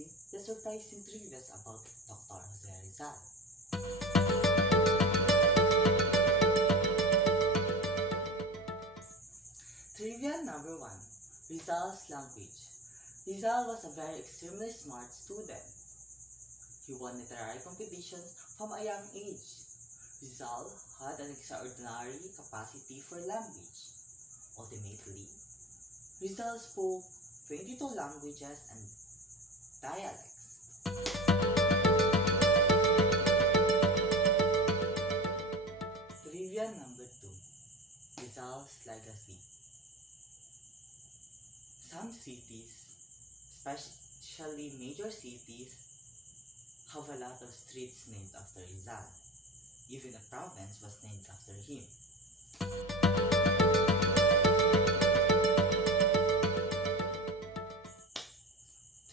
introducing the surprising trivia about Dr. Jose Rizal. Trivia number 1. Rizal's language. Rizal was a very extremely smart student. He won literary competitions from a young age. Rizal had an extraordinary capacity for language. Ultimately, Rizal spoke 22 languages and dialects. Trivia number 2. Rizal's legacy. Some cities, especially major cities, have a lot of streets named after Rizal. Even a province was named after him.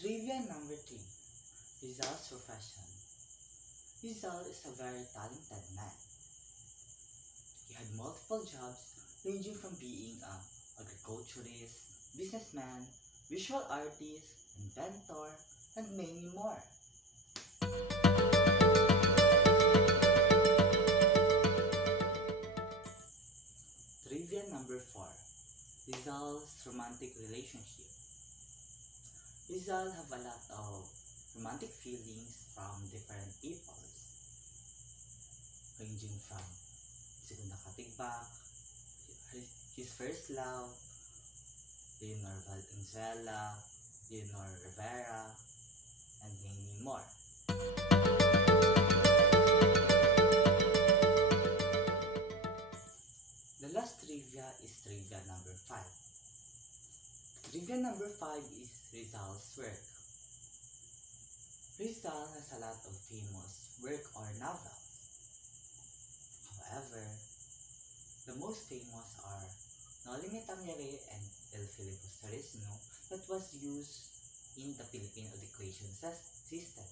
Trivia number 3. Rizal's profession. Rizal is a very talented man. He had multiple jobs ranging from being an agriculturist, businessman, visual artist, inventor, and many more. Trivia number 4. Rizal's romantic relationship. Rizal have a lot of romantic feelings from different people, ranging from Segunda Katigbak, his first love, Leonor Valenzuela, Leonor Rivera, and many more. The last trivia is trivia number 5. Trivia number 5 is Rizal's work. Rizal has a lot of famous work or novels. However, the most famous are Noli Me Tangere and El Filibustero that was used in the Philippine education system.